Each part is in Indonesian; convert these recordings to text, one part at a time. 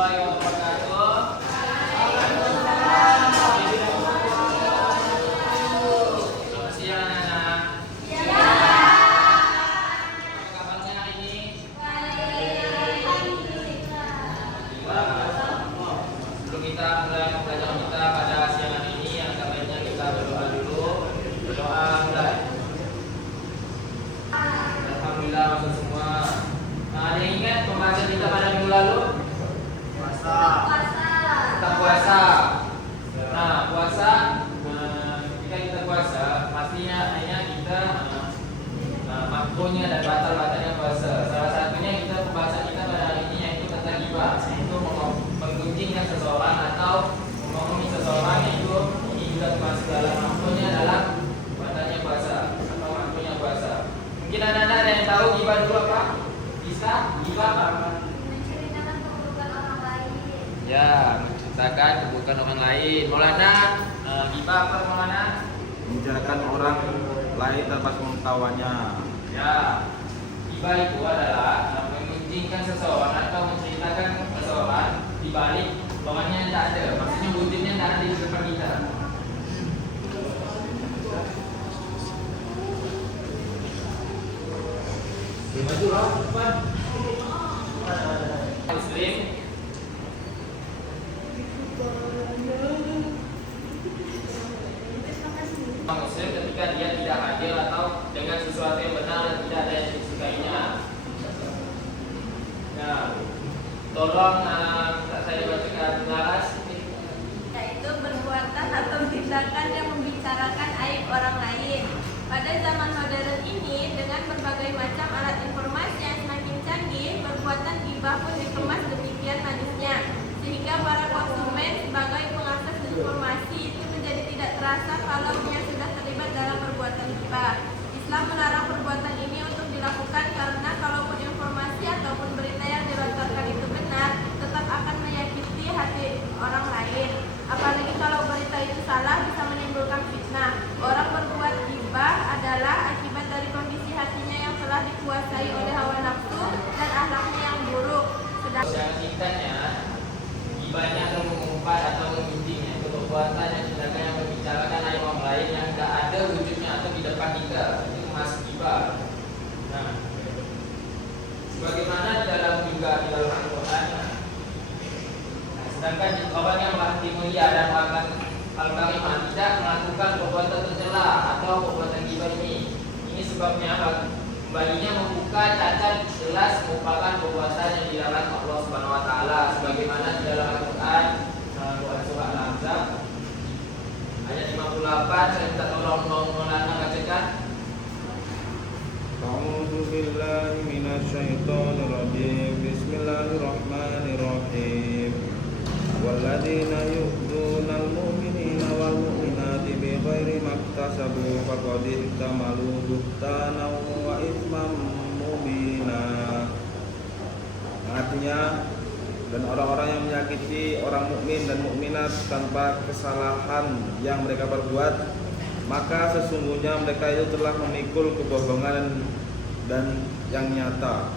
warahmatullahi wabarakatuh. Selamat siang anak-anak. Apa kabarnya hari ini? Sebelum kita mulai pembelajaran kita pada siang hari ini, yang baiknya kita berdoa dulu. Berdoa mulai. Alhamdulillah masuk semua. Ada yang ingat pembahasan kita pada minggu lalu? Tentang puasa. Nah, puasa, ketika kita puasa, pastinya hanya kita makruhnya dan batal-batalnya puasa. Salah satunya pembahasan kita pada hari ini yaitu tentang ghibah, yaitu menggunjingkan seseorang atau mengomongin seseorang, yaitu ini juga termasuk dalam makruhnya dalam batalnya puasa atau makruhnya puasa. Mungkin anak-anak ada yang tahu ghibah dulu apa? Bisa? Ghibah apa? Menceritakan keburukan orang lain. Ya, menceritakan keburukan orang lain. Maulana, ghibah apa Maulana? Membicarakan orang lain tanpa pengetahuannya. Ya, ghibah itu adalah mengunjingkan seseorang atau menceritakan seseorang di balik orangnya yang tak ada. Maksudnya wujudnya tak ada di depan kita. Majulah, cepat. Muslim. Muslim ketika dia tidak hadir atau dengan sesuatu yang benar dan tidak ada yang disukainya. Nah, tolong saya bacakan laras. Yaitu perbuatan atau tindakan yang membicarakan aib orang lain. Pada zaman modern ini, dengan berbagai macam alat informasi yang semakin canggih, perbuatan ghibah pun dikemas demikian manisnya, sehingga para konsumen sebagai pengakses informasi itu menjadi tidak terasa kalau dia sudah terlibat dalam perbuatan ghibah. Islam melarang perbuatan ini untuk dilakukan karena kalaupun informasi ataupun berita yang dilontarkan itu benar, tetap akan menyakiti hati orang lain. Apalagi kalau berita itu salah, bisa menimbulkan fitnah. Orang berbuat ghibah adalah akibat dari kondisi hatinya yang telah dikuasai oleh hawa nafsu dan akhlaknya yang buruk. Secara singkatnya, ghibahnya atau mengumpat atau mengunjingnya itu perbuatan yang tindakan yang membicarakan aib orang lain yang tidak ada wujudnya atau di depan kita, itu masuk ghibah. Nah, sebagaimana juga di dalam Al-Quran. Sedangkan orang yang berhati mulia dan melakukan al-karimah tidak melakukan perbuatan tercela atau perbuatan ghibah ini. Ini sebabnya baginya membuka cacat jelas merupakan perbuatan yang dilarang Allah Subhanahu wa taala, sebagaimana di dalam Al-Qur'an surah Al-Ahzab ayat 58. Saya minta tolong Maulana bacakan. A'udzu billahi minasyaitonir rajim. Bismillahirrahmanirrahim. Walladzina yu'dzunal mu'minina wal mu'minati bighairi maktasabu faqad ihtamalu buhtanan wa itsman mubina. Artinya, dan orang-orang yang menyakiti orang mukmin dan mukminat tanpa kesalahan yang mereka perbuat, maka sesungguhnya mereka itu telah memikul kebohongan dan yang nyata.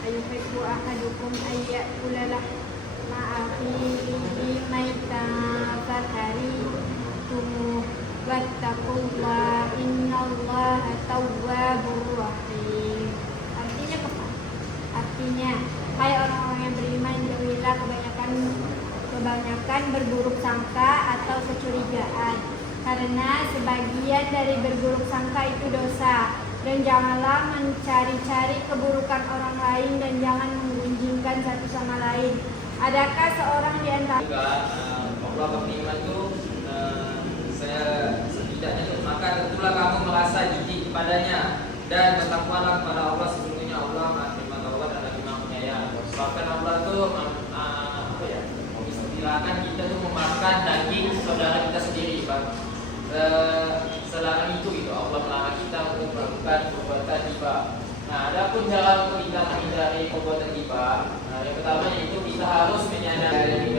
Ayuhibbu ahadukum ayyakula lahma akhihi maitan fakarihtumuh wattaqullaha innallaha tawwabur rahim. Artinya, hai orang-orang yang beriman, jauhilah kebanyakan berburuk sangka atau kecurigaan, karena sebagian dari berburuk sangka itu dosa. Dan janganlah mencari-cari keburukan orang lain dan jangan menggunjingkan satu sama lain. Adakah seorang di antara Allah berfirman itu saya setidaknya itu, maka tentulah kamu merasa jijik kepadanya dan bertakwalah kepada Allah, sesungguhnya Allah Maha Terima Taubat dan Lagi Maha Penyayang. Bahkan Allah itu mengistilahkan kita itu memakan daging saudara kita sendiri, selarang itu Allah melarang kita untuk melakukan perbuatan ghibah. Nah, adapun cara untuk kita menghindari perbuatan ghibah, yang pertama yaitu kita harus menyadari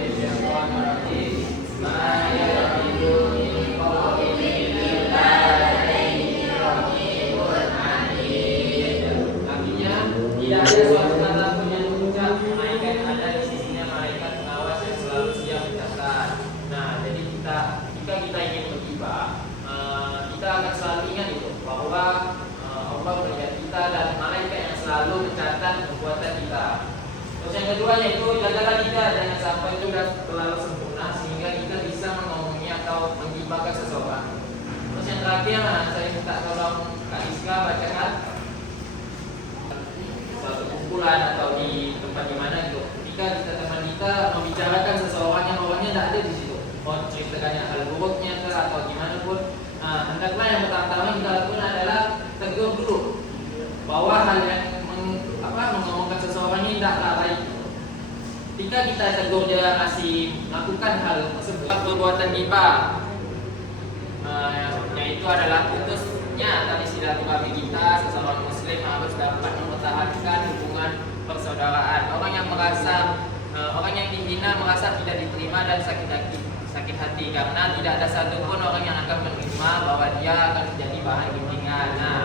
artinya tidak ada suatu kata pun yang perbuatan kita. Terus yang kedua yaitu jagalah lidah jangan sampai itu sudah terlalu sempurna sehingga kita bisa mengomongin atau menggibahkan seseorang. Terus yang terakhir, saya minta tolong Kak Iska bacakan suatu kumpulan atau di tempat di mana gitu. Ketika teman kita membicarakan seseorang yang orangnya tidak ada di situ, mau ceritakannya hal buruknya ke atau gimana pun, hendaklah yang pertama kita lakukan adalah tegur dulu bahwa hal yang mengomongkan seseorang ini tidaklah baik. Ketika kita tegur dia masih melakukan hal tersebut, perbuatan ghibah, yaitu adalah putusnya tali silaturahmi kita. Seseorang muslim harus dapat mempertahankan hubungan persaudaraan. Orang yang dihina merasa tidak diterima dan sakit hati karena tidak ada satupun orang yang akan menerima bahwa dia akan menjadi bahan gunjingan. Nah,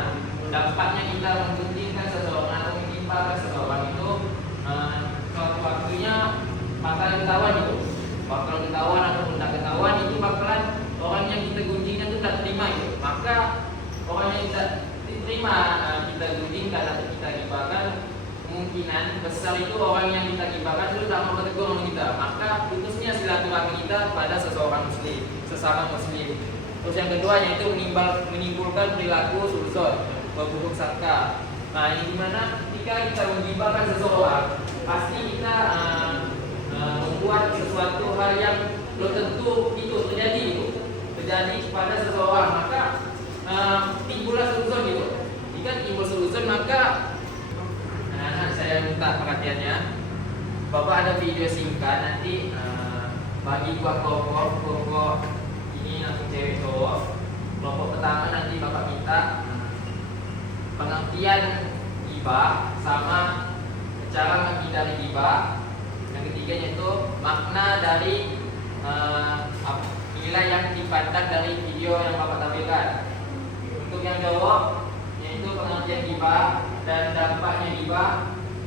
dampaknya kita menggunjingkan seseorang atau mengimpahkan seseorang itu suatu waktunya bakal ketahuan itu, bakal ketahuan atau tidak ketahuan itu bakalan orang yang kita gunjingkan itu tidak terima itu. Maka orang yang tidak diterima kita gunjingkan atau kita gibahkan, kemungkinan besar itu orang yang kita gibahkan itu tak mau bertegur dengan kita. Maka putusnya silaturahmi kita pada seseorang muslim, sesama muslim. Terus yang kedua yaitu menimbulkan perilaku sulzon, berburuk sangka. Nah, ini dimana ketika kita menggibahkan seseorang, pasti kita membuat sesuatu hal yang belum tentu itu terjadi kepada seseorang. Maka timbullah sulzon gitu. Jika timbul sulzon, maka saya minta perhatiannya. Bapak ada video singkat nanti bagi buat kelompok ini langsung cewek cowok. Kelompok pertama nanti Bapak minta pengertian ghibah sama cara menghindari ghibah. Yang ketiganya itu makna dari nilai yang dipandang dari video yang Bapak tampilkan. Untuk yang cowok yaitu pengertian ghibah dan dampaknya ghibah.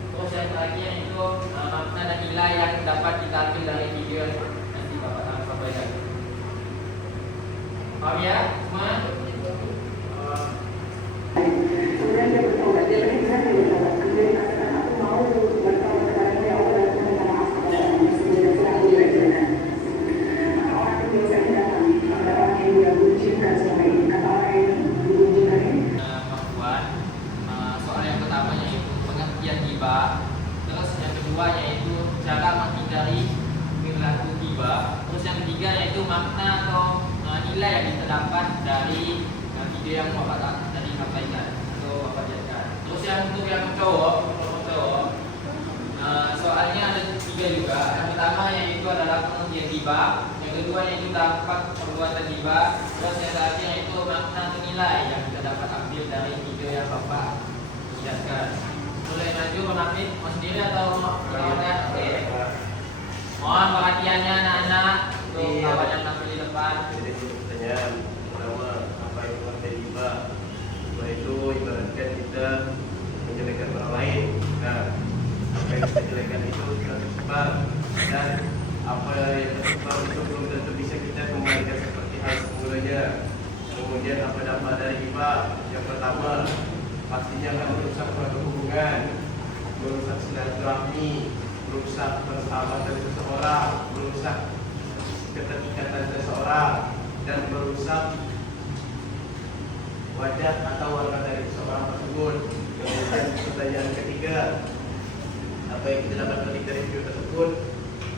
Terus yang terakhir itu makna dan nilai yang dapat kita ambil dari video yang nanti Bapak akan sampaikan. Paham ya semua? Soal yang pertama yaitu pengertian ghibah. Terus yang kedua yaitu cara menghindari perilaku ghibah. Terus yang ketiga yaitu makna atau nilai yang kita dapat dari video yang Bapak tadi sampaikan atau Bapak jadikan. Terus yang untuk yang cowok, soalnya ada tiga juga. Yang pertama yaitu adalah pengertian ghibah. Yang kedua yaitu dampak perbuatan ghibah. Terus yang terakhir yaitu makna atau nilai yang kita dapat ambil dari video yang Bapak jelaskan. Boleh maju Bang Hafid, mau sendiri atau mau berlawanan? Oke. Mohon perhatiannya anak-anak untuk kawan yang tampil di depan. Jadi pertanyaan pertama, apa itu arti ghibah? Ghibah itu ibaratkan kita menjelekkan orang lain. Nah, apa yang kita jelekkan itu sudah tersebar dan apa yang tersebar itu belum tentu bisa kita kembalikan seperti hal semulanya. Kemudian apa dampak dari ghibah? Yang pertama, pastinya akan merusak suatu hubungan, merusak silaturahmi, merusak persahabatan seseorang, merusak keterikatan seseorang, dan merusak wajah atau warna dari seseorang tersebut. Kemudian pertanyaan ketiga, apa yang kita dapat petik dari video tersebut?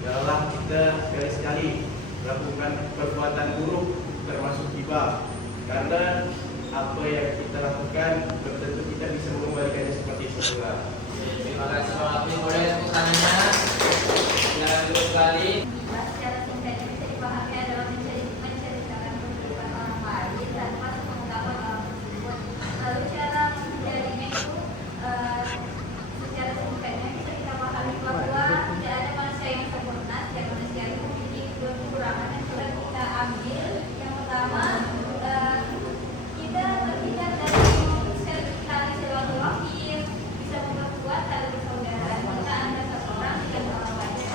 Janganlah kita sekali-sekali melakukan perbuatan buruk termasuk ghibah, karena apa yang kita lakukan belum tentu kita bisa mengembalikannya seperti semula. Terima kasih Bang Hafid. Boleh pertanyaannya? Silakan dulu sekali. Secara singkatnya bisa dipahami adalah menceritakan kehidupan orang lain tanpa mengungkapkan orang tersebut. Lalu cara menghindarinya itu secara singkatnya bisa kita pahami bahwa tidak ada manusia yang sempurna, setiap manusia itu memiliki kekurangan yang sudah kita ambil. Yang pertama, kita terhindar dari memutuskan tali silaturahim, bisa memperkuat tali persaudaraan jika ada seseorang yang orang lain.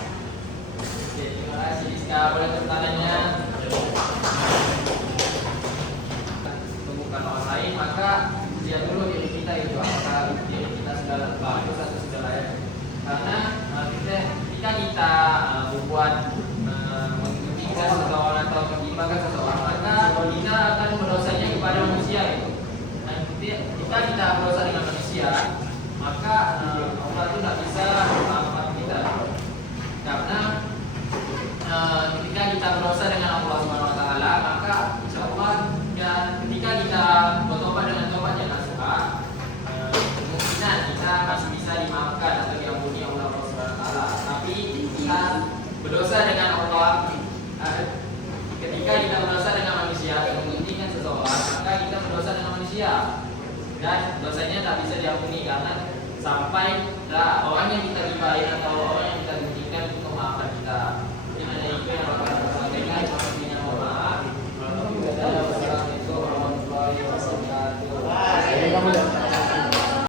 dan dosanya tak bisa diampuni karena sampai orang yang kita gibahin atau orang yang kita dengkikan itu memaafkan kita. Ini hanya itu yang akan kita sampaikan. Sepertinya mohon maaf. Wassalamualaikum warahmatullahi wabarakatuh.